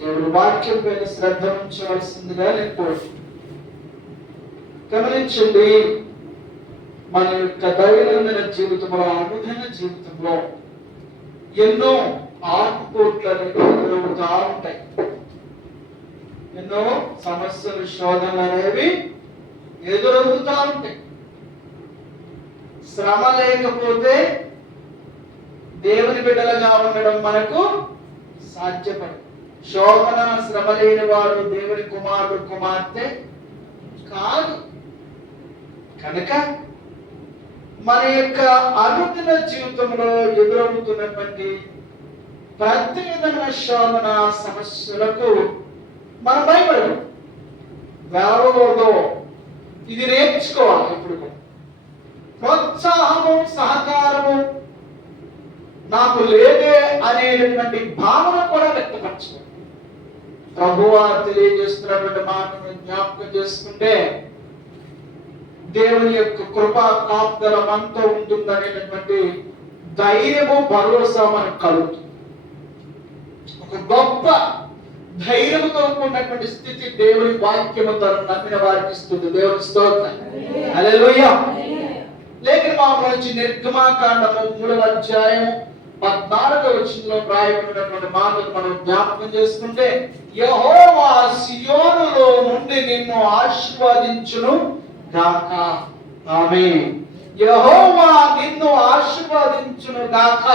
దేవుడి వాక్యం పైన శ్రద్ధ ఉంచవలసిందిగా నేను కోరుతున్నాను. గమనించండి, మన యొక్క దైనందిన జీవితంలో, అనుదిన జీవితంలో ఎన్నో ఆటుపోట్లు అనేవి ఎదురవుతా ఉంటాయి. ఎన్నో సమస్యలు, శోధనలు అనేవి ఎదురవుతా ఉంటాయి. శ్రమ లేకపోతే దేవుని బిడ్డలుగా ఉండడం మనకు సాధ్యపడదు. శోధన, శ్రమ లేని వాడు దేవుని కుమారుడు, కుమార్తె కాదు. కనుక మన యొక్క అనుదిన జీవితంలో ఎదురవుతున్నటువంటి ప్రతి విధమైన శోధన, సమస్యలకు మనం భయపడదు, వేరవకూడదు. ఇది నేర్చుకోవాలి. ఇప్పుడు ప్రోత్సాహము, సహకారము నాకు లేదే అనేటువంటి భావన కూడా వ్యక్తపరచుకోవాలి. ప్రభువా తెలియజేస్తున్నటువంటి మాటను జ్ఞాపకం చేసుకుంటే దేవుని యొక్క కృపా కాపుదల మనతో ఉంటుందనేటటువంటి ధైర్యము, భరోసా మనకు కలుగుతుంది. ఒక గొప్ప ధైర్యంతో కూడినటువంటి స్థితి దేవుని వాక్యము ద్వారా నమ్మిన వారికి ఇస్తుంది. దేవుని స్తోత్రం. హల్లెలూయా. లేఖనములో నుంచి నిర్గమాకాండము 3వ అధ్యాయము 14వ వచనంలో రాయబడినటువంటి మాటలు మనం జ్ఞాపకం చేసుకుంటే, యెహోవా సియోనులో నుండి నిన్ను ఆశీర్వదించును గాక. ఆమేన్. యెహోవా నిన్ను ఆశీర్వదించును గాక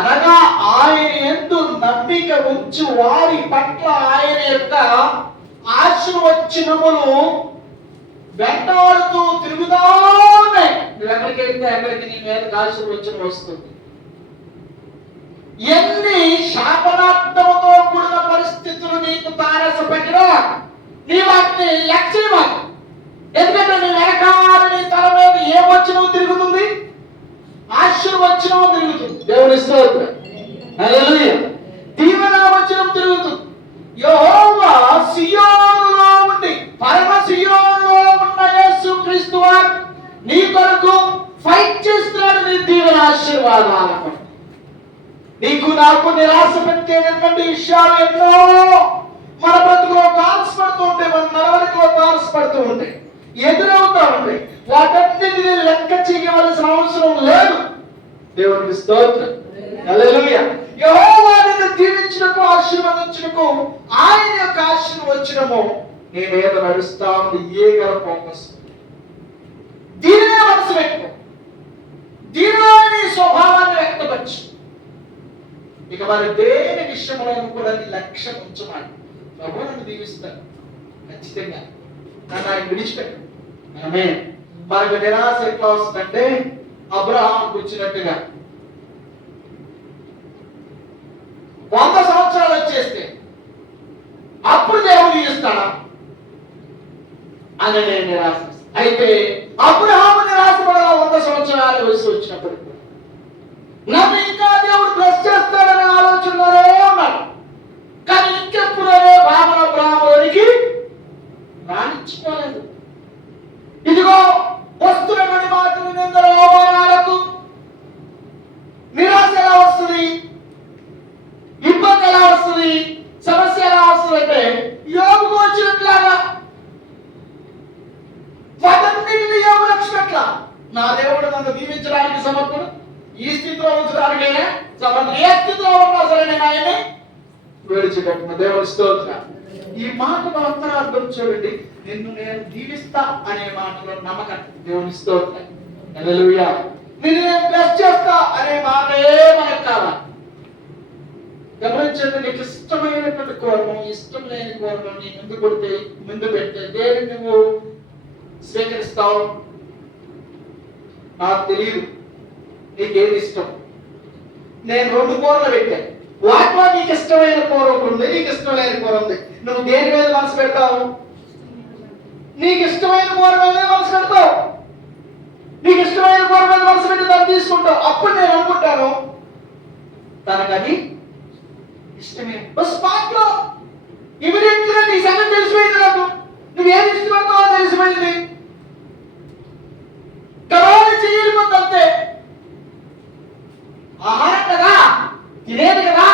అనగా ఆయన యందు నమ్మిక ఉంచు వారి పట్ల ఆయన యొక్క ఆశీర్వచనములు వెంటాడుతూ తిరుగుతా ఉన్నాయి. నువ్వు ఎక్కడికి వెళ్తే ఎక్కడికి నీ మీద ఆశీర్వచనం వస్తుంది. ఎన్ని శాపనార్థముతో కూడిన పరిస్థితులు నీకు తారసపడినా నీ వాటిని లక్ష్యమా. ఎందుకంటే నీ వెనకాల నీ తల మీద ఏ వచనం తిరుగుతుంది? ఆశీర్వచనం తిరుగుతుంది. దేవుని స్తోత్రం. హల్లెలూయా. దీవెన వచనం తిరుగుతుంది. యెహోవా సియోనులో ఉండి, పరమ సియోనులో ఉన్న యేసుక్రీస్తు వారు నీ కొరకు ఫైట్ చేస్తున్నాడు. నీ దీవెన ఆశీర్వాదాలను నీకు నాకు నిరాశ పెట్టేటటువంటి విషయాలు ఎన్నో మన బ్రతుకులో తారసపడుతూ ఉంటాయి, మన నడవడికలో తారసపడుతూ ఉంటాయి, ఎదురవుతూ ఉంటాయి. వాటన్నిటిని లెక్క చేయవలసిన అవసరం లేదు. దేవునికి స్తోత్రం. హల్లెలూయా. యెహోవా నిన్ను దీవించుటకు, ఆశీర్వదించుటకు ఆయన యొక్క ఆశీర్వచనము నీ మీద నడుస్తా ఉంది. ఏగల ఫోకస్ దీనినే మనసు పెట్టుకో. దీనిలో నీ స్వభావాన్ని వ్యక్తపరచు. ఇక మరి దేని విషయంలో కూడా నీ లక్ష్యం ఉంచమని ప్రభు నన్ను దీవిస్తాను. ఖచ్చితంగా నన్ను ఆయన విడిచిపెట్టు. ఆమేన్. మనకు నిరాశ ఎట్లా వస్తుందంటే అబ్రహాముకు వచ్చినట్టుగా 100 సంవత్సరాలు వచ్చేస్తే అప్పుడు దేవుడు ఇస్తాడా అని నేను నిరాశ. అయితే అబ్రహాము నిరాశపడాల 100 సంవత్సరాల వయసు వచ్చినప్పుడు నన్ను ఇంకా దేవుడు బ్లెస్ చేస్తాడనే ఆలోచనలోనే ఉన్నాడు. కానీ ఇంకెప్పుడు అనే భావన అబ్రహాములోనికి రాణించుకోలేదు. ఇదిగో వస్తున్నటువంటి మాటలు, నిందల, అవమానాలకు నిరాశ ఎలా వస్తుంది, ఇబ్బంది ఎలా వస్తుంది, సమస్య ఎలా వస్తుంది అంటే యోగుకు వచ్చినట్లాగా వాటన్నిటిని యోగు రక్షినట్లా నా దేవుడు నన్ను దీవించడానికి సమర్థుడు, ఈ స్థితిలో ఉంచడానికైనా సమర్థుడు. ఏ స్థితిలో ఉన్నా సరే నేను ఆయన్ని విడిచిపెట్టిన. దేవుని స్తోత్రం. ఈ మాట మనందరూ అర్థం చూడండి. నిన్ను నేను దీవిస్తా అనే మాటలో నమ్మకం. దేవుని స్తోత్రం. హల్లెలూయా. నిన్ను నేను బ్లెస్ చేస్తా అనే మాటే మనకు కావాలి. గమనించండి, నీకు ఇష్టమైనటువంటి కోరము, ఇష్టం లేని కోరము నీ ముందు పెడితే దేని నువ్వు స్వీకరిస్తావు? నాకు తెలియదు నీకేది ఇష్టం. నేను 2 కూరలు పెట్టాను. వాటిలో నీకు ఇష్టమైన కూర ఒకటి ఉంది, నీకు ఇష్టం లేని కూర ఉంది. నువ్వు దేని మీద మనసు పెడతావు? నీకు ఇష్టమైన కూర మీద మనసు పెడతావు. నీకు ఇష్టమైన కూర మీద మనసు పెట్టి దాన్ని తీసుకుంటావు. అప్పుడు నేను అనుకుంటాను తనకది ఇష్టమే. స్పాట్ లో ఇమీడియట్ గా నీ సంగతి తెలిసిపోయింది. నాకు నువ్వేది ఇష్టపడతావో తెలిసిపోయింది. కరాలు చేయకపోతే ఆహారం కదా, తినేది కదా,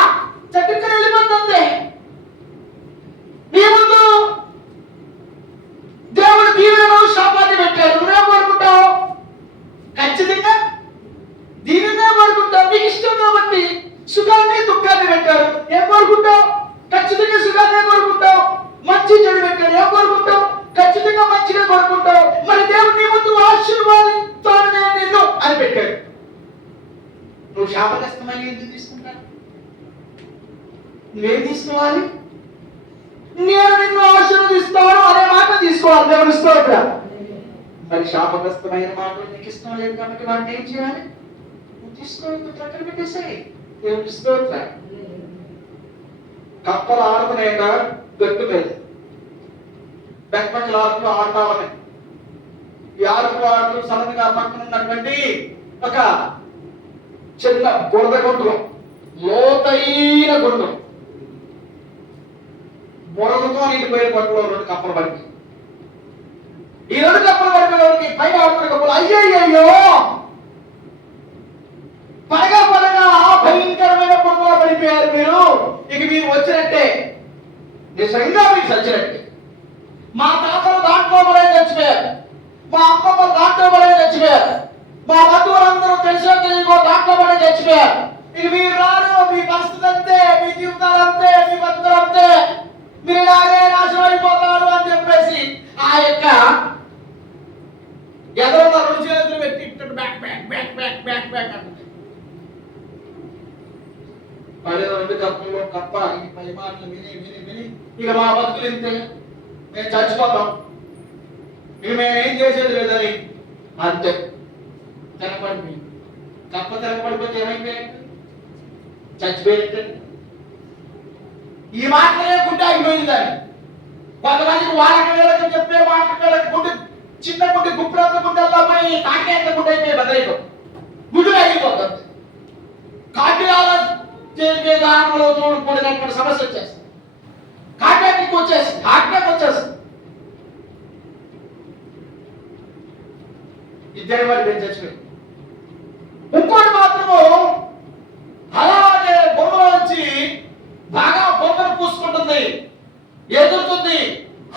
చట్టుకుని వెళ్ళిపోతుంది. దుఃఖాన్ని పెట్టాడు, ఏం కోరుకుంటావు? ఖచ్చితంగా సుఖాన్ని కోరుకుంటావు. మంచి చెడు పెట్టాడు, ఏం కోరుకుంటావు? ఖచ్చితంగా మంచిగా కోరుకుంటావు. మరి దేవుడు నీ ముందు ఆశీర్వాదిస్తాను నిన్ను అని పెట్టాడు. నువ్వు శాపగ్రస్తమైన ఎందుకు తీసుకుంటావు? నువ్వేం తీసుకోవాలి? నేను నిన్ను ఆశీర్వదిస్తాను అనే మాట తీసుకోవాలి. దేవుని స్తోత్రం. మరి శాపగ్రస్తమైన మాటలు నీకు ఇష్టం లేదు కాబట్టి వాటిని ఏం చేయాలి? నువ్వు తీసుకోవాలి, ప్రక్కన పెట్టేసాయి. దేవుని స్తోత్రం. కప్పలు ఆడుతున్నాయట గట్టు మీద, బెక్కలు ఆడుతూ ఉన్నాయి. ఈ ఆడుతూ సడన్ గా పక్కన ఉన్నటువంటి ఒక చిన్న బురద గుంటలో, లోతైన గుండం, బురదతో నిండిపోయిన గుంటలో రెండు కప్పలు పడి, ఈ రెండు కప్పలు పడిపోయేవాడికి పైన ఆడుతున్న కప్పలు అయ్యయ్యో పడగా భయంకరమైన బురదలో పడిపోయారు మీరు, ఇక మీరు వచ్చినట్టే, నిజంగా మీకు చచ్చినట్టే. మా తాతలు దాంట్లో పడే చచ్చిపోయారు, మా అమ్మమ్మలు దాంట్లో పడే చచ్చిపోయారు, మా బంధువులందరూ తెలిసో తెలియకో దాంట్లో పడే చచ్చిపోయారు. ఇక మీరు రారు, మీ పరిస్థితి అంతే, మీ జీవితాలు అంతే, మీ బతుకులు అంతే, మీరు ఇలాగే నాశనం అయిపోతారు అని చెప్పేసి ఆ యొక్క ఎదురున్న రెండు చేతులు పెట్టి back back back back back back అంటే పడే రెండు కప్పుల్లో కప్ప ఈ పై మాటలు విని విని విని ఇక మా బతుకులు ఇంతే, మేము చచ్చిపోతాం, ఇక మేము ఏం చేసేది లేదని అంతే తిరగబడిపోయింది. కప్ప తిరగబడిపోతే ఏమైపోయాడు? చచ్చిపోయింది. ఈ మాటలే గుడ్డ అయిపోయిందని కొంతమందికి వాళ్ళకి వీళ్ళకి చెప్పే మాటలకి గుడ్డు చిన్న గుడ్డి గుప్పుడంత గుడ్డల్లో పోయి కాకేంత గుడ్డ అయిపోయి బదలైపో గుడ్డుగా అయిపోతుంది. కాటియాల దానంలో కూడినటువంటి సమస్య వచ్చేస్తుంది, కాటానికి వచ్చేస్తుంది, ఆజ్ఞకు వచ్చేస్తుంది. ఇద్దరి వాడు నేను చచ్చిపోయింది. ఇంకోటి మాత్రము అలాగే బొమ్మలో వచ్చి బాగా బొమ్మను పూసుకుంటుంది, ఎదురుతుంది.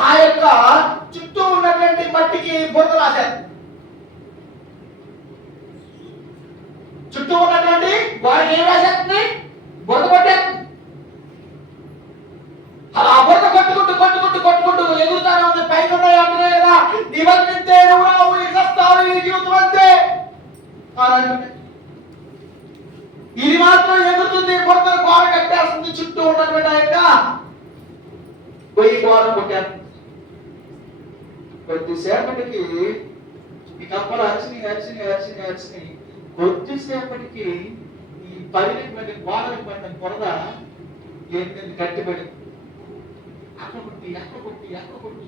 ఆ యొక్క చుట్టూ ఉన్నటువంటి మట్టికి బురద రాశారు, చుట్టూ ఉన్నటువంటి వారికి ఏం రాసేస్తుంది? బురద కొట్టేస్తుంది. అలా బురద కొట్టుకుంటూ కొట్టుకుంటూ కొట్టుకుంటూ ఎదురుతానే ఉంది. పైన ఉన్నాయి అంటున్నాయి కదా, నీవంతే నువ్వు రావు, ఈ కష్టాలు, ఈ జీవితం అంతే. ఇది మాత్రం ఎదురుతుంది, బురద గోడ కట్టేస్తుంది. చుట్టూ ఉన్నటువంటి ఆ యొక్క పొయ్యి గోడ కొట్టారు. కొద్దిసేపటికి ఈ కప్పలు అరిచిని కొద్దిసేపటికి ఈ పడినటువంటి గోడలకు పడిన బురద ఏంటంటే గట్టిపడి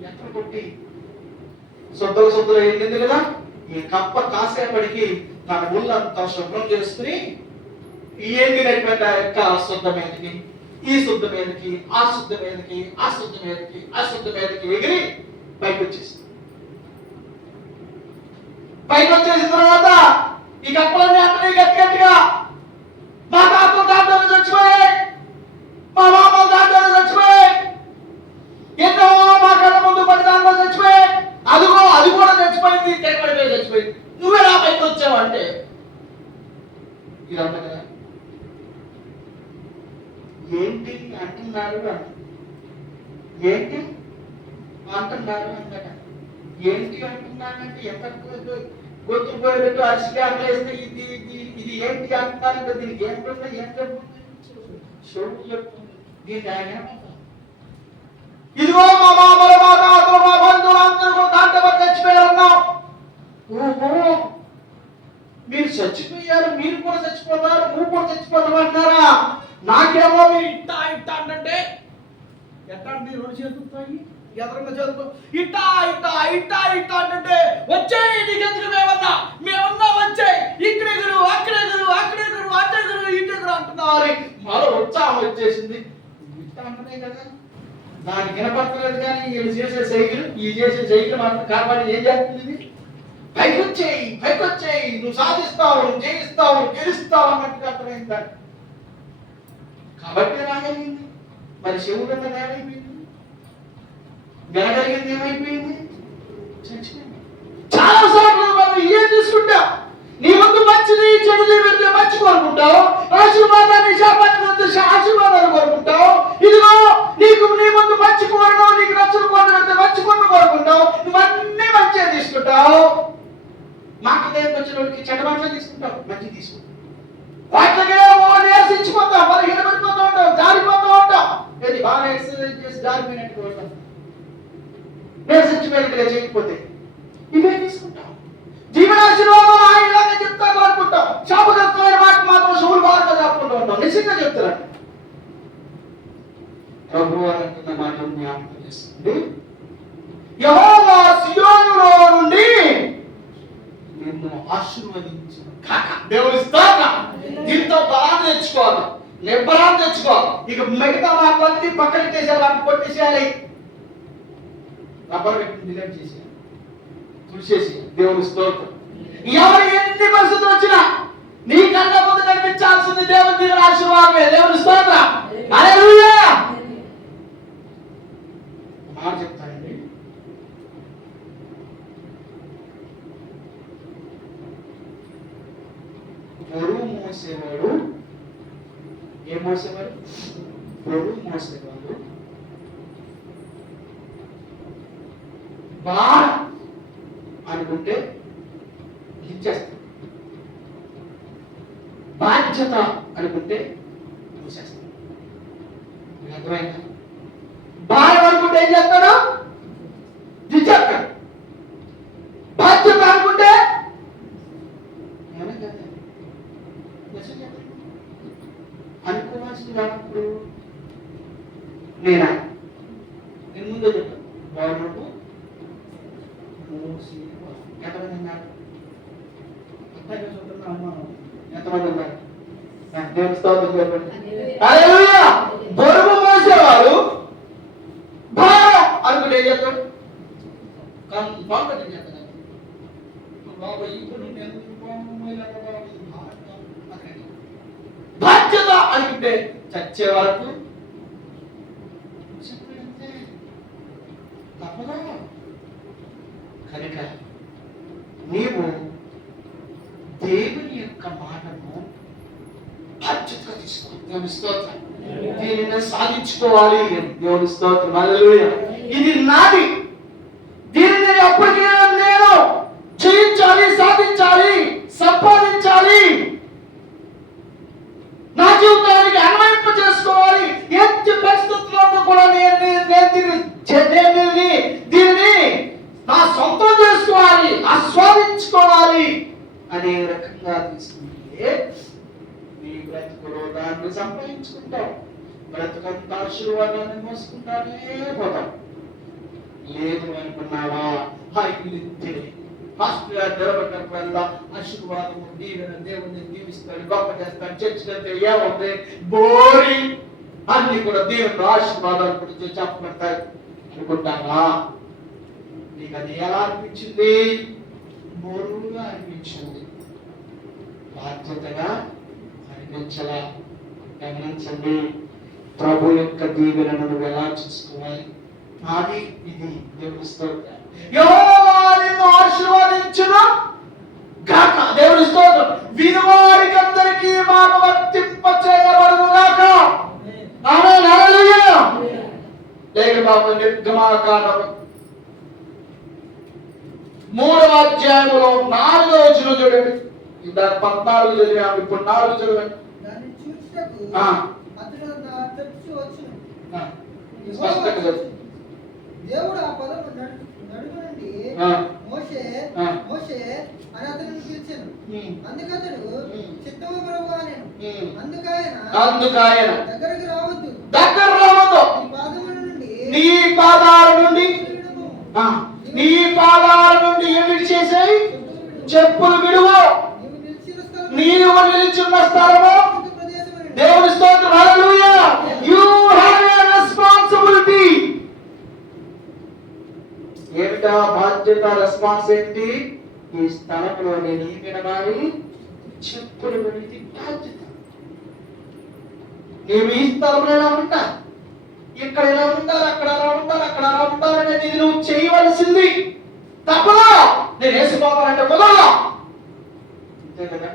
ఎక్కడ కొట్టి శుద్ధలు ఏంటింది కదా. ఈ కప్ప కాసేపటికి తన ఊళ్ళంతా శుభ్రం చేసుకుని ఏంటినటువంటి ఆ యొక్క శుద్ధ మీదకి, ఈ శుద్ధ మీదకి, ఆ శుద్ధ మీదకి, ఆ శుద్ధ మీదకి, ఆ శుద్ధ మీదకి ఎగిరి పైకి వచ్చేసింది. పైకి వచ్చేసిన తర్వాత ఈ కప్పలన్నీ అట్లనే గట్టిగా మా తాతలు దాంట్లో చచ్చిపోయాయి, మా మామలు దాంట్లో చచ్చిపోయాయి, ఎన్నో మా కళ్ళ ముందు పడి దాంట్లో చచ్చిపోయాయి, అదిగో అది కూడా చచ్చిపోయింది, తెగబడిపోయి చచ్చిపోయింది, నువ్వెలా పైకి వచ్చావు అంటే ఇదంతా కదా. ఏంటి అంటున్నారు ఏంటి అంటున్నారు అన్నట. ఏంటి అంటున్నానంటే ఎంత గొంతుపోయేటట్టు అరిసిగా అట్లేస్తే ఇది ఇది ఏంటి అంటున్నారంటే దీనికి ఏం చెప్తుంది, ఏం చెప్తుంది, చెడు చెప్తుంది. దీనికి ఆయన ఇదిగో మా మామల మా తాతలు మా బంధువులందరూ దాంట్లో చచ్చిపోయారన్నాం. ఓహో మీరు చచ్చిపోయారు, మీరు కూడా చచ్చిపోతారు, నువ్వు కూడా చచ్చిపోతావు అంటారా? నాకేమో మీరు ఇట్టా అంటే ఎట్టా అంటే రెండు చేతుతాయి ఎదరంగా చదువు ఇట్టా అంటే వచ్చాయి నీకెందుకు మేమన్నా వచ్చాయి, ఇక్కడెగురు అక్కడెగురు ఇటెగురు అంటున్నారు. మరో ఉత్సాహం వచ్చేసింది. ఇట్టా అంటున్నాయి కదా, దానికి వినపడలేదు కానీ వీళ్ళు చేసే సైకిల్ మాత్రం కాపాడి ఏం చేస్తుంది? పైకి వచ్చేయి నువ్వు సాధిస్తావు, నువ్వు జయిస్తావు, నువ్వు గెలుస్తావు అన్నట్టుగా అర్థమైంది. కాబట్టి రాగలిగింది. మరి శివుడు ఏమైపోయింది? వినగలిగింది ఏమైపోయింది? చచ్చిపోయింది. చాలా సార్లు మనం ఏం తీసుకుంటా నీ ముందు మంచి మంచిది, చెడుది పెడితే మంచి కోరుకుంటావు, ఆశీర్వాదాన్ని శాపాన్ని పెడితే ఆశీర్వాదాన్ని కోరుకుంటావు. ఇదిగో నీకు నీ ముందు మంచి కోరను, నీకు నచ్చిన కోరను పెడితే మంచి కోరను కోరుకుంటావు. నువ్వన్నీ మంచిగా తీసుకుంటావు. మాట దగ్గరికి వచ్చిన వాడికి చెడ్డ మాటలు తీసుకుంటావు, మంచి తీసుకుంటావు. వాటికే నేర్చించిపోతాం, మరి హిడబడిపోతూ ఉంటాం, జారిపోతూ ఉంటాం. ఏది బాగా ఎక్సర్సైజ్ చేసి జారిపోయినట్టు ఉంటాం, నేర్చించిపోయినట్టుగా చేయకపోతే ఇవే తీసుకుంటాం. జీవనాశీర్వాదం ఆయనలాగా చెప్తాను అనుకుంటాం, శాపగ్రస్తమైన మాట మాత్రం శివుడు బాగా చెప్పుకుంటూ ఉంటాం. నిజంగా చెప్తారంట. ప్రభువు అంటున్న మాట జ్ఞాపకం చేస్తుంది, యెహోవా సీయోనులో నుండి నిన్ను ఆశీర్వదించిన కాక. దేవుని స్తోత్రం. దీంతో బలాన్ని తెచ్చుకోవాలి, నిర్బలాన్ని తెచ్చుకోవాలి. ఇక మిగతా మాటలన్నీ పక్కన పెట్టేసేయాలి, వాటిని కొట్టేసేయాలి, రబ్బర్ పెట్టి డిలీట్ చేసేయాలి, తుడిచేసి. దేవుని స్తోత్రం. ఎవరు ఎన్ని పరిస్థితులు వచ్చినా నీ కళ్ళ ముందు కనిపించాల్సింది దేవుని దీవెన ఆశీర్వాదమే. దేవుని స్తోత్రం. హల్లెలూయా. మాట చెప్తానండి, బరువు మోసేవాడు, ఏం మోసేవాడు? బరువు మోసేవాడు భారం అనుకుంటే ఇచ్చేస్తాడు, బాధ్యత అనుకుంటే మూసేస్తాడు. అర్థమైందా? భారం అనుకుంటే ఏం చేస్తాడు? దిచ్చేస్తాడు. బాధ్యత అనుకుంటే అనుకోవాల్సింది కానప్పుడు నేను ముందే చెప్పాను, బాగున్నప్పుడు ఎంతమంది ఉన్నారు? ఎంతమంది ఉన్నారు? దేవుని స్తోత్రం చెప్పండి. హల్లెలూయా. బరువు మోసేవాడు భారం అనుకుంటే ఏం చేస్తాడు? బాగుంటుంది చెప్తాను బాబా, ఇప్పుడు బాధ్యత అనుకుంటే చచ్చే వరకు తప్పదా? కనుక నీవు దేవుని యొక్క మాటను బాధ్యతగా తీసుకో. దేవుని స్తోత్రం. దీనిని సాధించుకోవాలి. దేవుని స్తోత్రం. హల్లెలూయా. ఇది నాది, దీనిని ఎప్పటికైనా నేను జయించాలి, సాధించాలి, సంపాదించాలి, నా జీవితానికి అన్వయింప చేసుకోవాలి. ఎట్టి పరిస్థితుల్లో కూడా దీనిని నా సొంతం చేసుకోవాలి, ఆస్వాదించుకోవాలి అనే రకంగా తీసుకుంటే నీ బ్రతుకులో దాన్ని సంపాదించుకుంటావు. బ్రతుకంత ఆశీర్వాదాన్ని మోసుకుంటానే పోతావు. లేదు అనుకున్నావా, నిలబడినప్పుడల్లా ఆశీర్వాదము, దీవెన, దేవుడిని దీవిస్తాడు, గొప్ప చేస్తాడు, చర్చిలంటే ఏముంది, బోరింగ్, అన్ని కూడా దేవుడు ఆశీర్వాదాలు గురించి చెప్పబడతాయి అనుకుంటావా? నీకు అది ఎలా అనిపించింది? బోరుగా అనిపించింది, బాధ్యతగా అనిపించలా. గమనించండి, ప్రభు యొక్క దీవెనను నువ్వు ఎలా చూసుకోవాలి? నాది ఇది. దేవుని స్తోత్రం. యెహోవా నిన్ను ఆశీర్వదించును గాక. దేవుని స్తోత్రం. వినువారికి అందరికీ మాట వర్తింప చేయబడును గాక. ఆమేన్. హల్లెలూయా. లేఖనాలు నిర్గమాకాండం 3వ అధ్యాయంలో 4వ వచనం చూడండి. ఇందాక 14 చదివాము, ఇప్పుడు 4 చదవండి. దాన్ని చూచుటకు అతడు నా చర్చి వచ్చును. దేవుడు ఆ పదము నడుము నుండి మోషే మోషే అని అతనిని పిలిచాను. అందుకతడు చిత్తము ప్రభువా నేను. అందుకాయన దగ్గరికి రావద్దు, నీ పాదాల నుండి నీ పాదాల నుండి ఏమి చేసాయి? చెప్పులు విడువు. నీవు నిలిచున్న స్థలము దేవుని స్తోత్రం. హల్లెలూయా. You have a responsibility. ఏమిటా బాధ్యత? రెస్పాన్స్ ఏంటి? ఈ స్థలంలో నేను ఈ వినగాలి చెప్పులు విడిది బాధ్యత. నీవు ఈ స్థలంలో ఎలా ఉంటా, ఇక్కడ ఎలా ఉండాలి, అక్కడ ఎలా ఉండాలి, అక్కడ ఎలా ఉండాలి అనేది నువ్వు చేయవలసింది. తప్పదా? నేను వేసిపోతానంటే కుదరదా? అంతే కదా?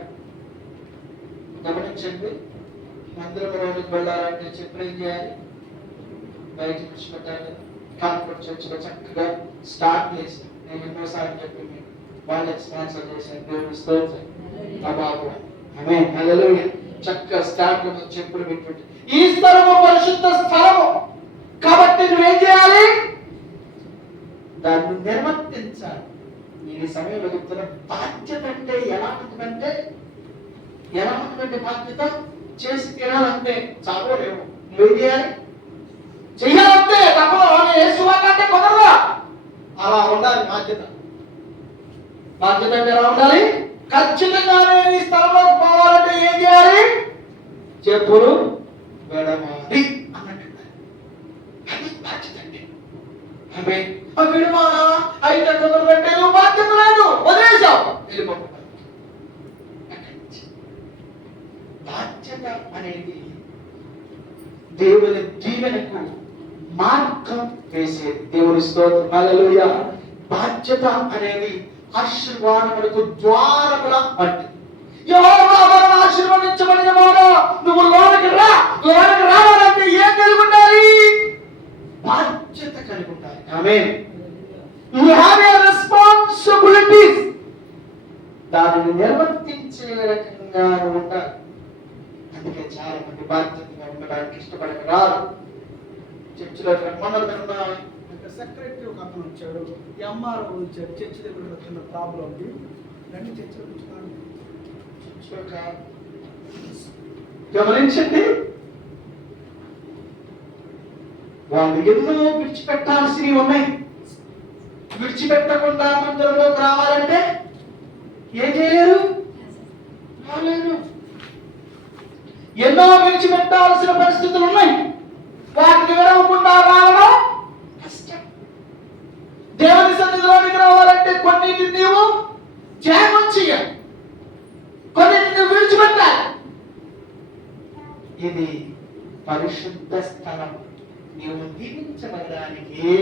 గమనించండి, మందిరంలోకి వెళ్ళాలంటే చెప్పులు ఏం చేయాలి? బయట విడిచిపెట్టాలి. కాన్ఫరెన్స్ చర్చిలో చక్కగా స్టార్ట్ చేసి నేను ఎన్నోసార్లు చెప్పింది, వాళ్ళకి స్పాన్సర్ చేశాను. దేవుని స్తోత్రం. నా బాబు ఆమేన్, హల్లెలూయా. చక్కగా స్టార్ట్ లో చెప్పులు పెట్టుకుంటే ఈ స్థలము పరిశుద్ధ స్థలము కాబట్టి నువ్వేం చేయాలి? దాన్ని నిర్వర్తించాలి. నేను ఈ సమయంలో చెప్తున్న బాధ్యత అంటే ఎలా ఉంటుందంటే బాధ్యత చేసి తినాలంటే చావలేము. నువ్వేం చేయాలి? చెయ్యాలంటే తప్పదు. వేసుకోవాలంటే కుదరదా? అలా ఉండాలి బాధ్యత. బాధ్యత అంటే ఎలా ఉండాలి? ఖచ్చితంగా నేను ఈ స్థలంలోకి పోవాలంటే ఏం చేయాలి? చెప్పులు విడవాలి అన్నట్టు. అది బాధ్యత అంటే. విడమానా అయితే కుదరదంటే నువ్వు బాధ్యత లేదు, వదిలేసావు, వెళ్ళిపోతావు. బాధ్యత అనేది దేవుని దీవెనకు మార్గం వేసేది. దేవుని స్తోత్రం. హల్లెలూయా. బాధ్యత అనేది ఆశీర్వాదములకు ద్వారముల వంటిది. యెహోవా మనల్ని ఆశీర్వదించబడిన వాడు, నువ్వు లోనికి రావాలంటే ఏం కలిగి ఉండాలి? బాధ్యత కలిగి ఉండాలి. ఆమేన్. You have a responsibilities. దానిని నిర్వర్తించే రకంగా ఉండాలి. అందుకే చాలా మంది బాధ్యతగా ఉండడానికి ఇష్టపడక రారు. చర్చిలో సెక్రటరీ ఒక అతను వచ్చాడు, ఎంఆర్ఓ వచ్చాడు, చర్చి దగ్గర వచ్చిన ప్రాబ్లం ఉంది, రెండు చర్చలు కూర్చున్నాడు. గమనించండి, వాళ్ళు ఎన్నో విడిచిపెట్టాల్సినవి ఉన్నాయి. విడిచిపెట్టకుండా మందిరంలోకి రావాలంటే ఏం చేయలేరు? రాలేరు. ఎన్నో విడిచిపెట్టాల్సిన పరిస్థితులు ఉన్నాయి. వాటిని విడవకుండా రావడం కష్టం. దేవుని సన్నిధిలోనికి రావాలంటే కొన్నిటిని నీవు త్యాగం చేయాలి, కొన్నిటిని నువ్వు విడిచిపెట్టాలి. ఇది పరిశుద్ధ స్థలం. నీవు దీవించబడడానికి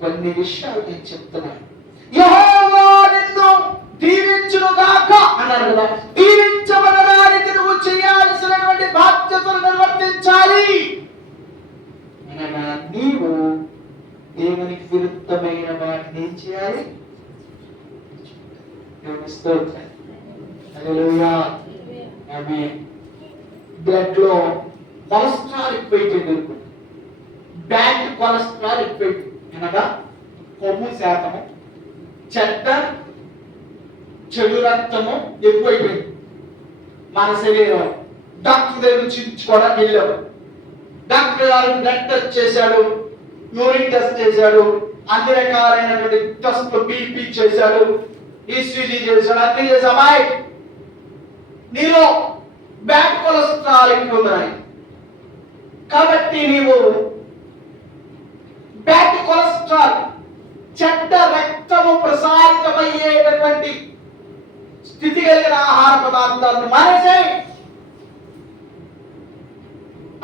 కొన్ని విషయాలు నేను చెప్తున్నాను. యెహోవా నిన్ను దీవించునుగాక అన్నారు కదా. దీవించబడడానికి నువ్వు చేయాల్సినటువంటి బాధ్యతలు నిర్వర్తించాలి అనగా నీవు దేవునికి విరుద్ధమైన వాటిని ఏం చేయాలి? దేవుని స్తోత్రం. హల్లెలూయా. ఆమేన్. బ్లడ్ లో కొలెస్ట్రాల్ ఎక్కువైపోయింది. బ్యాడ్ కొలెస్ట్రాల్ ఎక్కువైపోయింది అనగా కొవ్వు శాతము, చెడు రక్తము ఎక్కువైపోయింది మన శరీరం. డాక్టర్ దగ్గర చూపించుకోవడానికి వెళ్ళాము. డాక్టర్ గారు బ్లడ్ టెస్ట్ చేశాడు, యూరిన్ టెస్ట్ చేశాడు, అన్ని రకాలైనటువంటి టెస్ట్లు, బీపీ చేశాడు, ఈసీజీ చేశాడు, అన్ని చేసి అమ్మాయి నీలో బ్యాడ్ కొలెస్ట్రాల్ ఎక్కువ ఉన్నాయి కాబట్టి నీవు బ్యాడ్ కొలెస్ట్రాల్, చెడ్డ రక్తము ప్రసారితమయ్యేటటువంటి స్థితి కలిగిన ఆహార పదార్థాలను మానేసాయి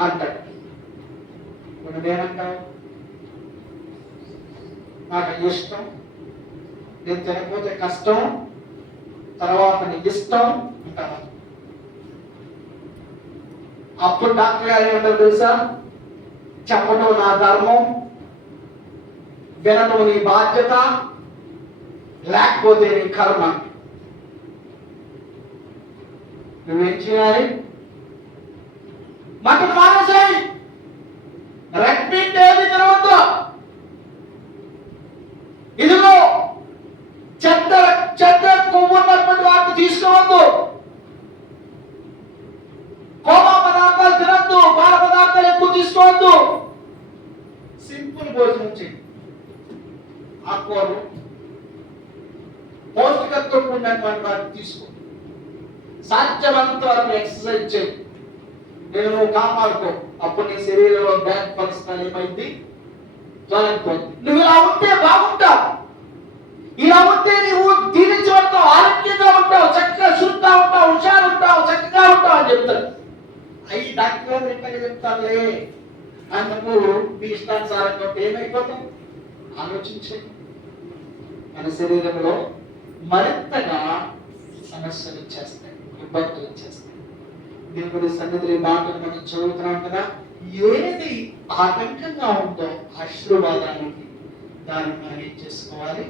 అంటాడు. నేనంటావు నాకు ఇష్టం, నేను తినకపోతే కష్టం, తర్వాత నీకు ఇష్టం అంటాను. అప్పుడు డాక్టర్ గారు ఏమంటారు తెలుసా? చెప్పడం నా ధర్మం, వినడం నీ బాధ్యత, లేకపోతే నీ కర్మ. నువ్వేం చేయాలి? మటన్ మానేసాయి, రెడ్ మీట్ ఏది తినవద్దు, ఇదిగో చెడ్డ కొవ్వు ఉన్నటువంటి వాటిని తీసుకోవద్దు, కోమా పదార్థాలు తినద్దు, పాల పదార్థాలు ఎక్కువ తీసుకోవద్దు, సింపుల్ భోజనం చేయి. ఆకుకూరలు, పౌష్టికత్వం ఉన్నటువంటి వాటిని తీసుకో. సాధ్యమంత వరకు ఎక్సర్సైజ్ చేయి. నేను కాపాడుకో, అప్పుడు నీ శరీరంలో బ్యాడ్ కొలెస్ట్రాల్ ఏమైంది? తొలగిపోతుంది. నువ్వు ఇలా ఉంటే బాగుంటావు, ఇలా ఉంటే నువ్వు దీవించబడతావు, ఆరోగ్యంగా ఉంటావు, చక్కగా శుద్ధంగా ఉంటావు, హుషారు ఉంటావు, చక్కగా ఉంటావు అని చెప్తారు. అవి డాక్టర్ ఎట్లా చెప్తారులే అందుకు మీ ఇష్టానుసారంగా ఏమైపోతాం? ఆలోచించే మన శరీరంలో మరింతగా సమస్యలు ఇచ్చేస్తాయి, ఇబ్బందులు ఇచ్చేస్తాయి. దేవుడి సన్నిధిలో ఈ మాటలు మనం చదువుతున్నాం కదా, ఏది ఆటంకంగా ఉందో ఆశీర్వాదానికి దాన్ని మనం ఏం చేసుకోవాలి?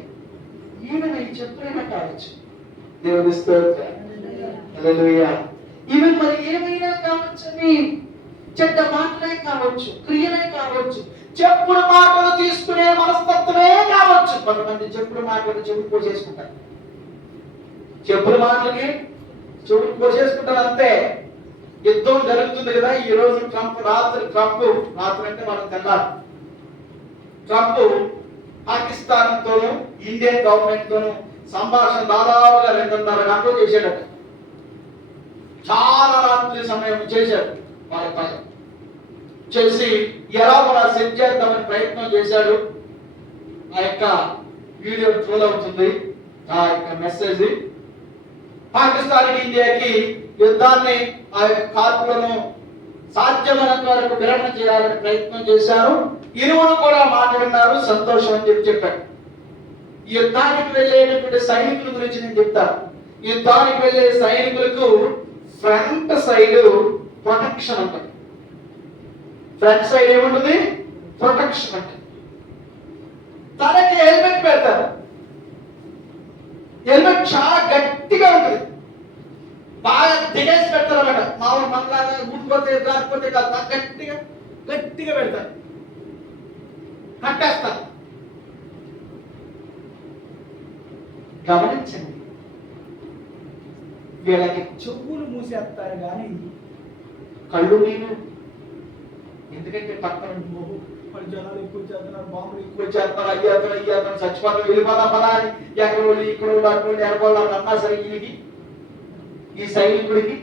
ఈవెన్ ఈ చెప్పులైనా కావచ్చు, దేవుడి స్తోత్రం, హల్లెలూయా. ఈవెన్ మరి ఏమైనా కావచ్చని, చెడ్డ మాటలే కావచ్చు, క్రియలే కావచ్చు, చెప్పుడు మాటలు తీసుకునే మనస్తత్వమే కావచ్చు. కొంతమంది చెప్పుడు మాటలు చెవులు పోసేసుకుంటారు, చెప్పుడు మాటలకి చెవులు పోసేసుకుంటారు అంతే. యుద్ధం జరుగుతుంది కదా ఈ రోజు. రాత్రి అంటే మనం తెల్లారు ట్రంప్ పాకిస్తాన్ తోను ఇండియన్ గవర్నమెంట్ తోను సంభాషణ దాదాపుగా 2.5 గంటలు చేశాడట. చాలా రాత్రి సమయం చేశాడు. వాళ్ళ పని చేసి ఎలా కూడా సెట్ చేద్దామని ప్రయత్నం చేశాడు. ఆ యొక్క వీడియో ట్రోల్ అవుతుంది. ఆ యొక్క మెసేజ్ పాకిస్తాన్ ఇండియాకి యుద్ధాన్ని ఆ యొక్క కార్పులను సాధ్యమైనంత వరకు విరమణ చేయాలని ప్రయత్నం చేశారు. ఇరువురు కూడా మాట్లాడినారు, సంతోషం అని చెప్పాడు. యుద్ధానికి వెళ్ళేటటువంటి సైనికుల గురించి నేను చెప్తాను. యుద్ధానికి వెళ్ళే సైనికులకు ఫ్రంట్ సైడ్ ప్రొటెక్షన్ ఉంటుంది. ఫ్రంట్ సైడ్ ఏముంటుంది? ప్రొటెక్షన్ ఉంటుంది. తనకి హెల్మెట్ పెడతారు. హెల్మెట్ చాలా గట్టిగా ఉంటుంది, బాగా దిగేసి పెడతారు అన్నమాట. మామూలు మనలాగా ఊడిపోతే రాకపోతే కాదు, గట్టిగా గట్టిగా పెడతారు, కట్టేస్తారు. గమనించండి, వీళ్ళకి చెవులు మూసేస్తారు కానీ కళ్ళు నేను, ఎందుకంటే పక్కన జనాలు ఎక్కువ చేస్తున్నారు, బాంబులు ఎక్కువ చేస్తారు, అయ్యాతను చచ్చిపోతాం, వెళ్ళిపోతా పదా అని ఎక్కడ వాళ్ళు ఇక్కడ వాళ్ళు అక్కడ ఎడగోళ్ళు అన్నా సరే ఈ సైనికుడికి,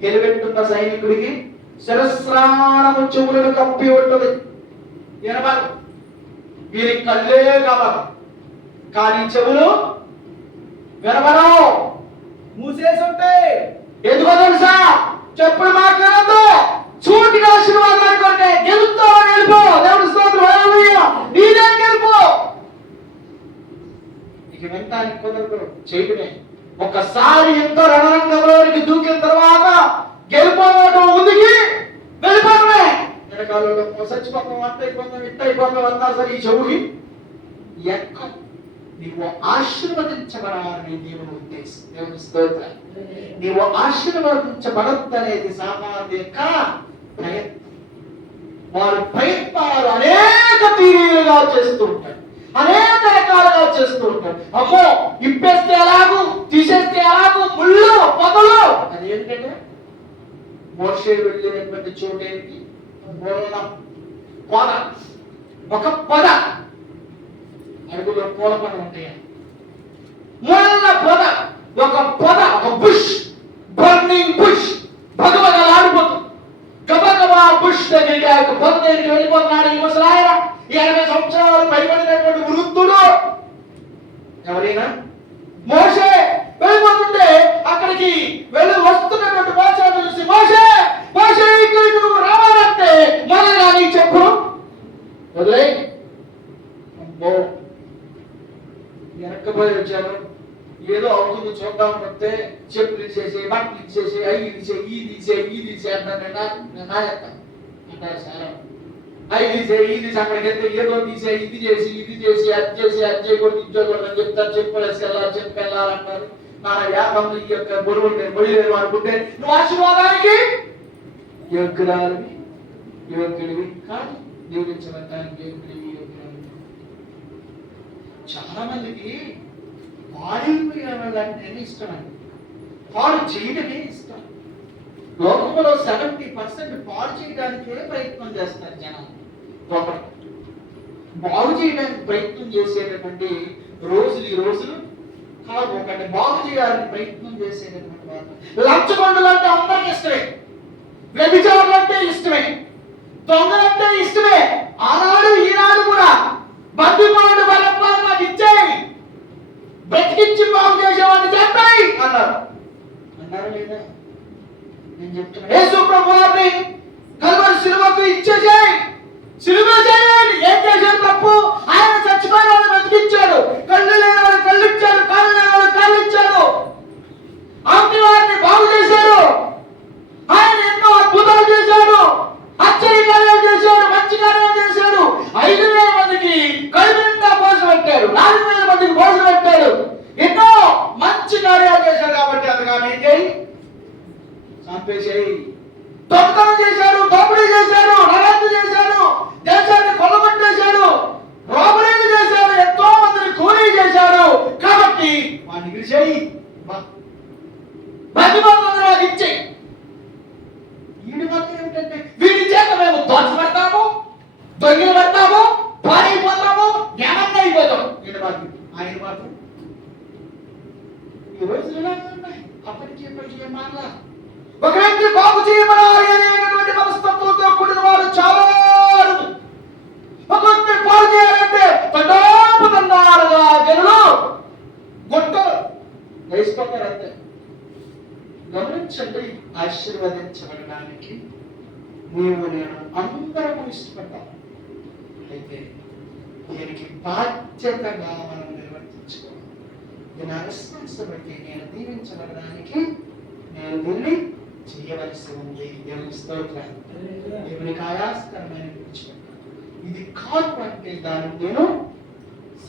గెలిపెట్టున్న సైనికుడికి శిరస్రాణము చెవులను కప్పి ఉంటుంది. వినబారు, వీరికి కళ్ళే కావాలి కానీ చెవులు వినబడవు, మూసేసి ఉంటాయి. ఎందుకో తెలుసా? చెప్పుడు మాట్లాడద్దు, చూటిగా ఆశీర్వాదాలు కొట్టే గెలుస్తావు, గెలుపు. దేవుడి స్తోత్రం, హల్లెలూయా. నీదే గెలుపు. ఇక వినటానికి కుదరదు, చేయడమే. ఒకసారి ఎంతో రణరంగంలోనికి దూకిన తర్వాత గెలిపోవడం ముందుకి వెళ్ళిపోవడమే. వెనకాలలో చచ్చిపోతాం, అట్ట అయిపోతాం, ఇట్ట అయిపోతాం అన్నా సరే ఈ చెవుకి ఎక్క నీవు ఆశీర్వదించబడాలని దేవుని ఉద్దేశం. దేవుని స్తోత్రం. నీవు ఆశీర్వదించబడద్దనేది సామాన్య యొక్క ప్రయత్నం. వారి ప్రయత్నాలు అనేక తీరులుగా చేస్తూ ఉంటారు, అనేక రకాలుగా చేస్తూ ఉంటారు. అమ్మో, ఇప్పేస్తే ఎలాగూ, తీసేస్తే ఎలాగూ, ముళ్ళు పొదలు. అది ఏంటంటే మోషే వెళ్ళినటువంటి చోటు ఏంటి? పొద, ఒక పొద. అడుగులో పూల పొద ఉంటాయి, ముళ్ళ పొద, ఒక పొద, ఒక బుష్, బర్నింగ్ బుష్, భగవదలాడిపోతుంది. గబగబా బుష్ దగ్గరికి, ఆ యొక్క పొద దగ్గరికి వెళ్ళిపోతున్నాడు ఈ ముసలాయన. 80 సంవత్సరాలు పైబడినటువంటి వృద్ధుడు. ఎవరైనా మోషే వెళ్ళిపోతుంటే అక్కడికి వెళ్ళి వస్తున్నటువంటి మోషేను చూసి, మోషే మోషే ఇక్కడికి నువ్వు రావాలంటే మళ్ళీ నీ చెప్పు వదిలే. అమ్మో, వెనక్కపోయి వచ్చాను, ఏదో అవుతుంది చూద్దాం వస్తే చెప్పులు ఇచ్చేసి, బట్టలు ఇచ్చేసి, అవి తీసే, ఈ తీసే, ఈ తీసే అంటారు. నేను అంటారు సార్, అవి తీసే, ఈ తీసి అక్కడికి వెళ్తే ఏదో తీసే, ఇది చేసి, ఇది చేసి, అది చేసి, అది చేయకూడదు, ఇది చేయకూడదు అని చెప్తారు. చెప్పులేసి వెళ్ళాలి, చెప్పెళ్ళాలంటారు. నా వ్యాపంలో ఈ యొక్క బరువులు నేను మొయ్యలేను అనుకుంటే నువ్వు ఆశీర్వాదానికి యోగ్యురాలివి, యోగ్యుడివి కాదు. దీవించబడటానికి యోగ్యుడివి, యోగ్యురాలివి. చాలా మందికి పాడైపోయేవాళ్ళంటే ఇష్టం అండి, పాడు చేయడమే ఇష్టం. లోకంలో 70% పాడు చేయడానికే ప్రయత్నం చేస్తారు జనాలు. బాగు చేయడానికి ప్రయత్నం చేసేటటువంటి రోజులు ఈ రోజులు కాదు. ఒకటి బాగు చేయడానికి ప్రయత్నం చేసేటటువంటి వాళ్ళు. లంచగొండలు అంటే అందరికి ఇష్టమే, వ్యభిచారులు అంటే ఇష్టమే, దొంగలంటే ఇష్టమే. ఆనాడు ఈనాడు కూడా బందిపోడు బలపాలు నాకు ఇచ్చేయి, బ్రతికించి బాగు చేసేవాడిని చేస్తాయి అన్నారు. అన్నారు లేదా? నేను చెప్తున్నా, యేసు ప్రభు వారిని కల్వరి సిలువకు ఇచ్చేసేయి, సిలువ చేయండి. ఏం చేశాడు తప్పు? ఆయన చచ్చిపోయిన వాడిని బ్రతికించాడు, కళ్ళు లేని వాడిని కళ్ళు ఇచ్చాడు, కాళ్ళు లేని వాడిని కాళ్ళు ఇచ్చాడు, ఆంటి వారిని బాగు చేశాడు. ఆయన చేయమాలా. ఒక వ్యక్తి బాగు చేయబడాలి అనేటువంటి మనస్తత్వంతో కూడిన వాడు చాలా అరుదు. ఒక వ్యక్తి బాగు చేయాలంటే తండాపుతున్నారుగా జనులు గుట్టలు వేసుకుంటారు అంతే. గమనించండి, ఆశీర్వదించబడడానికి నీవు నేను అందరము ఇష్టపడ్డాం. అయితే దీనికి బాధ్యతగా మనం నిర్వర్తించుకోవాలి. నా రెస్పాన్సిబిలిటీ, నేను దీవించబడడానికి నేను దీన్ని చేయవలసి ఉంది. దేవుని స్తోత్రం. దేవునికి ఆయాస్కరమైన విడిచిపెట్టాను. ఇది కాదు అంటే దాన్ని నేను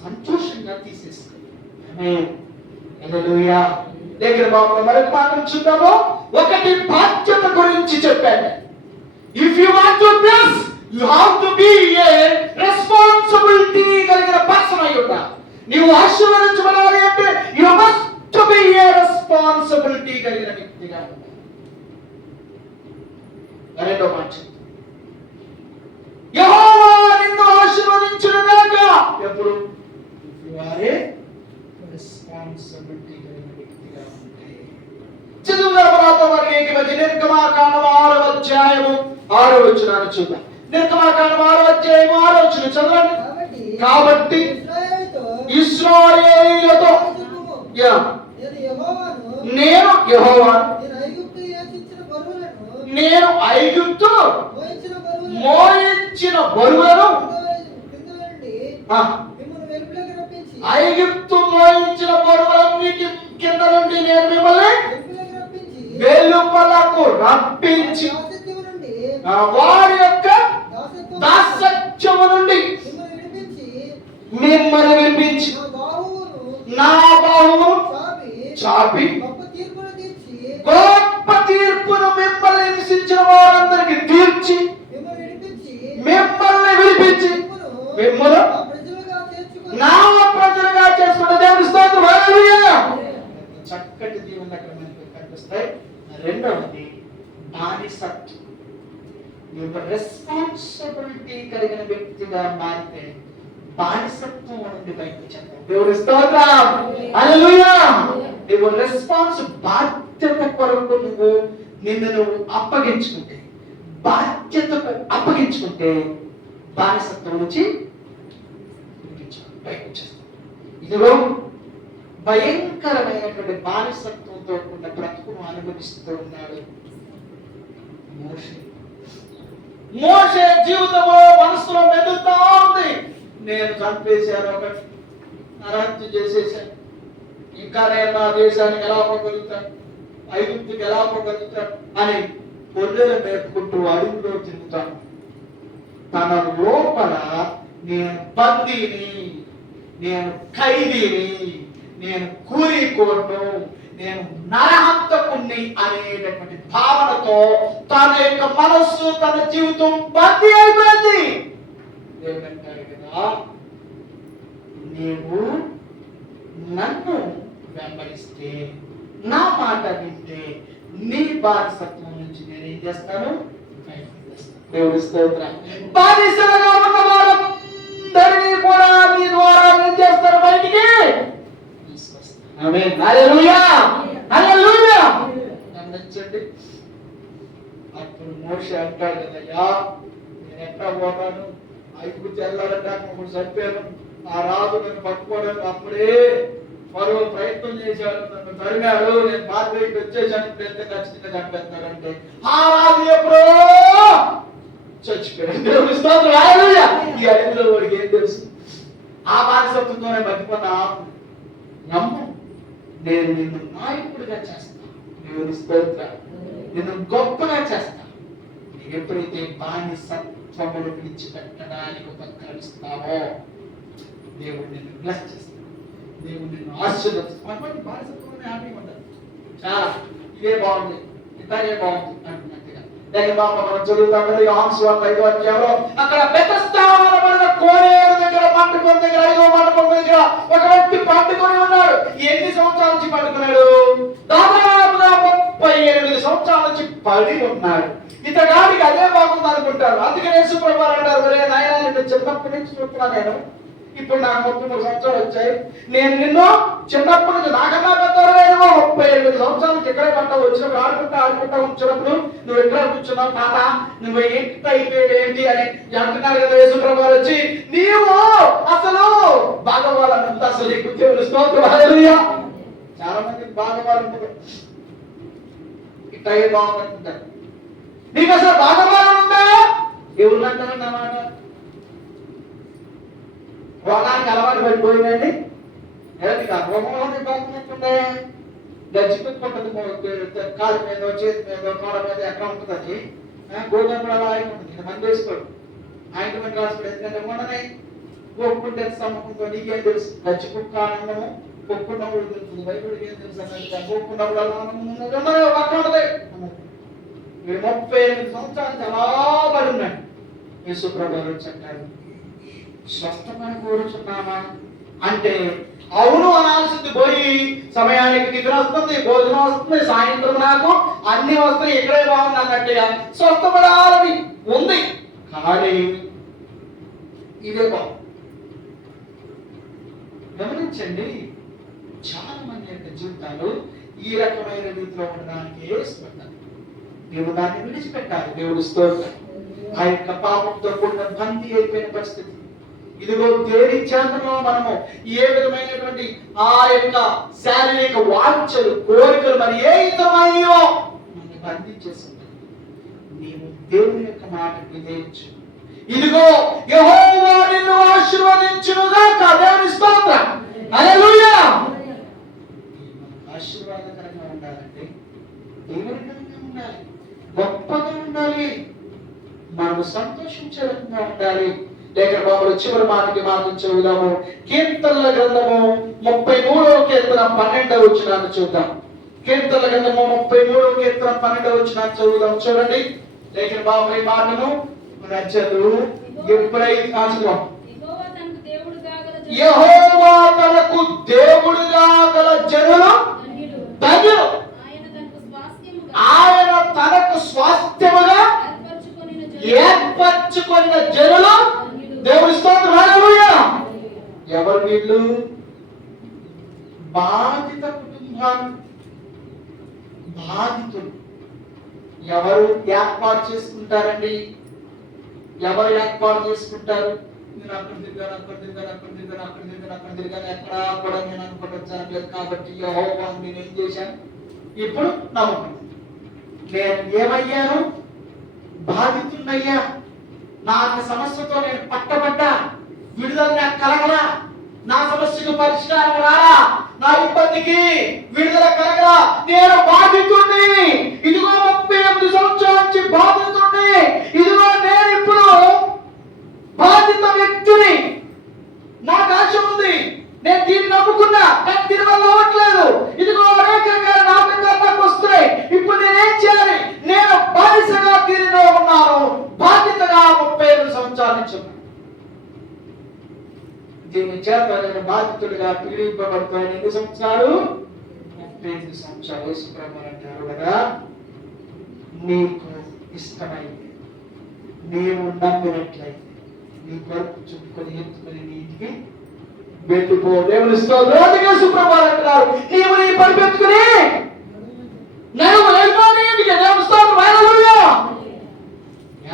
సంతోషంగా తీసేసుకున్నాను. హల్లెలూయా. దగ్గర బాబు మరొక మాట చూద్దాము. ఒకటి బాధ్యత గురించి చెప్పాను. If you want to bless, you have to be A responsibility కలిగిన పర్సన్ అయి ఉండాలి. నీవు ఆశీర్వదించబడాలి అంటే you must be A responsibility కలిగిన వ్యక్తిగా ఉండాలి. రెండో మాట, యెహోవా నిన్ను ఆశీర్వదించునుగాక. ఎప్పుడు? యు ఆర్ ఏ రెస్పాన్సిబిలిటీ కలిగిన వ్యక్తిగా ఉంటే. చదువుదాం మరి ఏకమధ్య నిర్గమాకాండం 6వ అధ్యాయము 6వ వచనాన్ని చూద్దాం. నిర్గమాకాండం 6వ అధ్యాయము 6వ వచనం చదవండి. కాబట్టి ఇశ్రాయేలీయులతో నేను యెహోవాను, నేను ఐగుప్తు మోయించిన బరువులను ఐగుప్తు మోయించిన బరువులన్నిటి కింద నుండి నేను మిమ్మల్ని వెలుపలకు రప్పించి వారి యొక్క దాసత్యము నుండి మిమ్మల్ని విడిపించి నా బాహువును చాపి గొప్ప తీర్పును మిమ్మల్ని హింసించిన వారందరికి తీర్చి మిమ్మల్ని విడిపించి మిమ్మల్ని నా ప్రజలుగా చేసుకుంటే దేవుని స్తోత్రం. హల్లెలూయా. చక్కటి దీవెనలు అక్కడ మనకు కనిపిస్తాయి. రెండవది బానిసత్వం. నీవు రెస్పాన్సిబిలిటీ కలిగిన వ్యక్తిగా మారితే బానిసత్వం నుండి బయటకు వచ్చేస్తావు. దేవుని స్తోత్రం. హల్లెలూయా. నీవు బాధ్యత కొరకు నిన్ను అప్పగించుకుంటే, బాధ్యతకు అప్పగించుకుంటే బానిసత్వం నుంచి బయటకు వచ్చేస్తావు. ఇదిగో భయంకరమైనటువంటి బానిసత్వంతో ఉన్న బ్రతుకును అనుభవిస్తూ ఉన్నాడు మోషే. మోషే జీవితంలో మనసులో మెదులుతా ఉంది, నేను చంపేశాను, ఒకటి నరహత్య చేసేసాను, ఇంకా నేను నా దేశానికి ఎలా పోగలుగుతాను, ఐగుప్తుకి ఎలా పోగలుగుతాను అని గొర్రెలు మేపుకుంటూ అడుగులో తిరుగుతాను. తన లోపల నేను బందీని, నేను ఖైదీని, నేను కూలీకోడ్ను, నేను నరహంతకుణ్ణి అనేటటువంటి భావనతో తన యొక్క మనస్సు, తన జీవితం బందీ అయిపోయింది. దేవుడు అంటాడు కదా, నీవు నన్ను వెంబడిస్తే, నా మాట వింటే నీ బానిసత్వం నుంచి నేను ఏం చేస్తాను? దేవుడి స్తోత్రం. బానిసలుగా ఉన్న వారందరినీ కూడా నీ ద్వారా ఏం చేస్తారు? బయటికి తీసుకొస్తారు. ఆమేన్. హల్లెలూయా. హల్లెలూయా. గమనించండి, అప్పుడు మోషే అంటాడు కదయ్యా, నేను ఎక్కడ పోతాను, ఐగుప్తు వెళ్ళాలంటే అప్పుడు చంపాను, ఆ రాజు నన్ను పట్టుకోవడానికి అప్పుడే మరో ప్రయత్నం చేశాడు, నన్ను తరిగాడు, నేను బాధ్యతకి వచ్చేసాను, ఇప్పుడు ఎంత ఖచ్చితంగా చంపేస్తాడంటే ఆ రాజు ఎప్పుడో చచ్చిపోయాడు. దేవుని స్తోత్రం. హల్లెలూయా. ఈ అడవిలో వాడికి ఏం తెలుసు? ఆ బానిసత్వంతోనే బతికున్నా. నమ్ము, నేను నిన్ను నాయకుడిగా చేస్తాను. దేవుని స్తోత్రం. నిన్ను గొప్పగా చేస్తాను. నీవు ఎప్పుడైతే బానిసత్వమును విడిచిపెట్టడానికి ఉపక్రమిస్తావో దేవుడు నిన్ను బ్లెస్ చేస్తాడు, దేవుడు నిన్ను ఆశీర్వదిస్తాడు. కొంతమంది బానిసత్వంలోనే హ్యాపీగా ఉంటారు. చాలా ఇదే బాగుంది, ఇదే బాగుంది అంటున్నట్టుగా. మనం చదువుతాం కదా యోహాను సువార్త 5వ అధ్యాయంలో, అక్కడ బెతెస్దా అనబడిన కోనేరు దగ్గర, మంటపం దగ్గర, 5వ మంటపం దగ్గర ఒక వ్యక్తి పండుకొని ఉన్నాడు. ఎన్ని సంవత్సరాల నుంచి పండుకున్నాడు? దాదాపుగా 38 సంవత్సరాల నుంచి పడి ఉన్నాడు. ఇతగాడికి అదే బాగుంది అనుకుంటారు. అందుకనే యేసుప్రభువు అంటారు, ఒరే నాయనా, నేను చిన్నప్పటి నుంచి చూస్తున్నా, నేను ఇప్పుడు నాకు 33 సంవత్సరాలు వచ్చాయి. నేను నిన్ను చిన్నప్పటి నుంచి నాకన్నా పెద్దవాడు 38 సంవత్సరాల నుంచి ఇక్కడే పట్టావు. వచ్చినప్పుడు ఆడుకుంటా ఉంచినప్పుడు నువ్వు ఎక్కడ కూర్చున్నావు తాత, నువ్వు ఎంత అయిపోయాడు ఏంటి అని అంటున్నారు కదా యేసుప్రభు గారు వచ్చి, నీవు అసలు భాగవాళ్ళంతా అసలు నీకు దేవుని స్తోత్రం హల్లెలూయా. చాలా మంది భాగవాళ్ళు ఇట్లా బాగుంటారు. నీకు అసలు భాగవాళ్ళు ఉందా? ఎవరుంటారన్న మాట రోగానికి అలవాటు పడిపోయిందండి. నీకు ఆ రోగంలోనే బాగుంటుండే గచ్చిపెట్టుకుంటుంది కాలు మీద చేతి మీద కాళ్ళ మీద ఎక్కడ ఉంటుంది అది గోధుమ అలా అయిపోతుంది. మంది వేసుకోడు ఆయింట్మెంట్ రాసుకోడు. ఎందుకంటే మొన్ననే గోపుకుంటే సమ్మకుంటూ నీకేం తెలుసు? గచ్చిపుక్క ఆనందము కొక్కున్నప్పుడు తెలుస్తుంది. బైబిల్కి ఏం తెలుసు అన్నది గోపుకున్నప్పుడు అలా ఆనందం పక్కన ఉంటుంది. 38 సంవత్సరాలు చాలా పడి ఉన్నాడు. యేసుప్రభు చెప్పారు, స్వస్థమని కోరుచున్నామా అంటే అవును అనాల్సింది పోయి, సమయానికి టిఫిన్ వస్తుంది, భోజనం వస్తుంది, సాయంత్రం నాకు అన్ని వస్తాయి, ఇక్కడే బాగుంది అన్నట్టుగా స్వస్థపడాలని ఉంది. కానీ ఇదే బాగుంది. గమనించండి, చాలా మంది యొక్క జీవితాలు ఈ రకమైన రీతిలో ఉండడానికి ఇష్టపడతారు. దేవుడు దాన్ని విడిచిపెట్టాలి. దేవుడు స్తోత్రం. ఆ యొక్క పాపంతో కూడిన బందీ అయిపోయిన పరిస్థితి. ఇదిగో దేని చేతలో మనము ఏ విధమైనటువంటి ఆ యొక్క శారీరక వాంఛలు కోరికలు మరి ఏ ఇతరమైనయో మనల్ని బంధించేస్తుంది. నీవు దేవుని యొక్క మాటకు విధేయించు. ఇదిగో యెహోవా నిన్ను ఆశీర్వదించునుగాక. దేవుని స్తోత్రం హల్లెలూయా. ఆశీర్వాదకరంగా ఉండాలంటే దేవునికరంగా ఉండాలి, గొప్పగా ఉండాలి, మనము సంతోషించే రకంగా ఉండాలి. లేఖన భాగంలో చివరి మాటకి మాత్రం చదువుదాము. కీర్తనల గ్రంథము 33వ కీర్తన 12వ వచనాన్ని చూద్దాం. కీర్తనల గ్రంథము 33వ కీర్తన 12వ వచనాన్ని చదువుదాం. చూడండి లేఖన భాగంలో ఈ మాటను చదువు. ఎప్పుడైతే యెహోవా తనకు దేవుడుగా గల జనులు ధన్యులు, ఆయన తనకు స్వాస్థ్యముగా ఏర్పరచుకున్న జనులు దేవుని స్తోత్రం హల్లెలూయా. ఎవరు వీళ్ళు? బాధిత కుటుంబాలు, బాధితులు. ఎవరు ఏర్పాటు చేసుకుంటారండి? ఎవరు ఏర్పాటు చేసుకుంటారు? నేను అక్కడ తిరిగాను ఎక్కడ కూడా నేను అనుకుంటాను లేదు కాబట్టి యెహోవాను నేను ఏం చేశాను? ఇప్పుడు నమ్మకం. నేను ఏమయ్యాను? బాధితున్నయ్యా. నా సమస్యతో నేను పట్టబడ్డా, విడుదల నాకు కలగలా, నా సమస్యకు పరిష్కారం రాలా, నా ఇబ్బందికి విడుదల కలగలా, నేను బాధితుడిని. ఇదిగో 38 సంవత్సరాల నుంచి బాధితుడిని. ఇదిగో నేను ఇప్పుడు బాధిత వ్యక్తిని. నాకు ఆశ ఉంది, నేను దీన్ని నమ్ముకున్నా, కానీ దీని వల్ల అవ్వట్లేదు. ఇదిగో అనేక రకాల నాకు వస్తున్నాయి. ఇప్పుడు నేనేం చేయాలి? నేను బానిసగా దీనిలో ఉన్నాను, బాధితగా 35 సంవత్సరాల నుంచి ఉన్నాను. దీని చేత నేను బాధితుడిగా పీడింపబడుతున్నాను. ఎన్ని సంవత్సరాలు? 35 సంవత్సరాలు. యేసుప్రభు అంటారు కదా, నీకు ఇష్టమైతే, నీవు నమ్మినట్లయితే నీ కొరకు చుట్టుకొని ఎత్తుకొని నీటికి వెళ్ళిపో. దేవుని స్తోత్రం. యేసుప్రభు అంటారు, నీవు నీ పరిపెత్తుకుని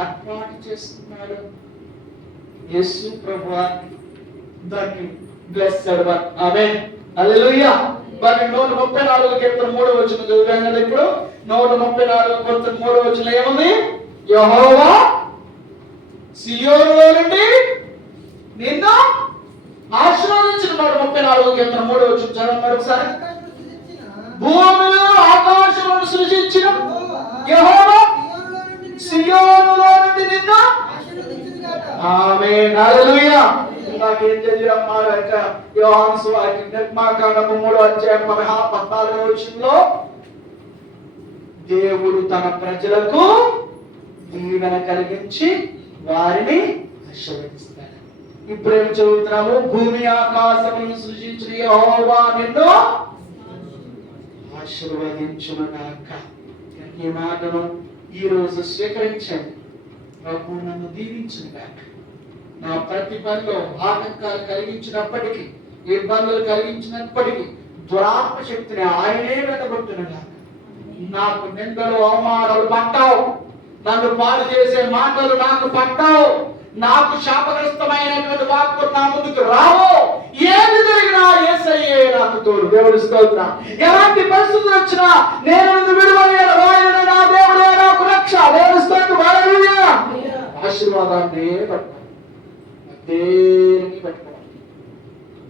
ఏర్పాటు చేస్తున్నాడు యేసు ప్రభువాన్ని. దాన్ని బ్లెస్సెడ్ వన్. ఆమేన్ హల్లెలూయా. మరి 134 కీర్తన 3వ వచనం చదివాం కదా. ఇప్పుడు 134 కీర్తన 3వ వచనం ఏముంది? యెహోవా సియోనులో నుండి నిన్ను ఆశీర్వదించిన. 134 కీర్తన 3వ వచనం చదవండి మరొకసారి. భూమిలో ఆకాశములను సృజించిన యెహోవా సియోనులో నుండి నిన్ను ఆమేన్ హల్లెలూయా. నాకేం చదివామా? యోహాను సువార్త నిర్గమకాండము 3వ అధ్యాయం 14వ వచనంలో దేవుడు తన ప్రజలకు దీవెన కలిగించి వారిని ఆశీర్వదిస్తాడు. ఇప్పుడేం చదువుతున్నాము? భూమి ఆకాశములను సృజించిన యెహోవా నిన్ను ఆశీర్వదించునుగాక. ఈ మాటను ఈ రోజు స్వీకరించండి. ప్రభు నన్ను దీవించునుగాక. నా ప్రతి పనిలో ఆటంకాలు కలిగించినప్పటికీ, ఇబ్బందులు కలిగించినప్పటికీ దురాత్మ శక్తిని ఆయనే వెనగొట్టునుగా. నాకు నిందలు అవమానాలు పట్టావు, నన్ను పాడు చేసే మాటలు నాకు పట్టావు, నాకు శాపగ్రస్తమైనటువంటి వాక్కు నా ముందుకు రావు. ఏది జరిగినా యేసయ్యే నాకు తోడు. దేవుడి స్తోత్రం. ఎలాంటి పరిస్థితులు వచ్చినా నేను నిన్ను విడువలేను, ఆయన నా దేవుడే నాకు రక్ష. దేవుడి స్తోత్రం. హల్లెలూయా. ఆశీర్వాదాన్ని పట్టుకో, దేనిని పట్టుకోవాలి,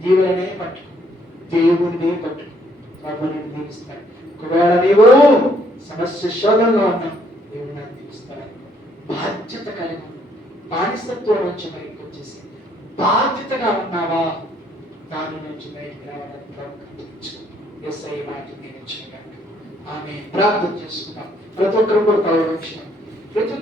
దీవెనే పట్టుకో, దేవుడిని పట్టుకో. ప్రభుని దీవిస్తాడు. ఒకవేళ నీవు సమస్య శోధనలో ఉన్నా దేవుడు నాకు దీవిస్తాడు. బాధ్యత కలిగి బానిసత్వం నుంచి బయటకు వచ్చేసి బాధ్యతగా ఉన్నావా, దాని నుంచి బయటకు రావడానికి యేసయ్య మాట నేను ఇచ్చిన ఆమె ప్రార్థన చేసుకున్నాం. ప్రతి ఒక్కరు కూడా ప్రతి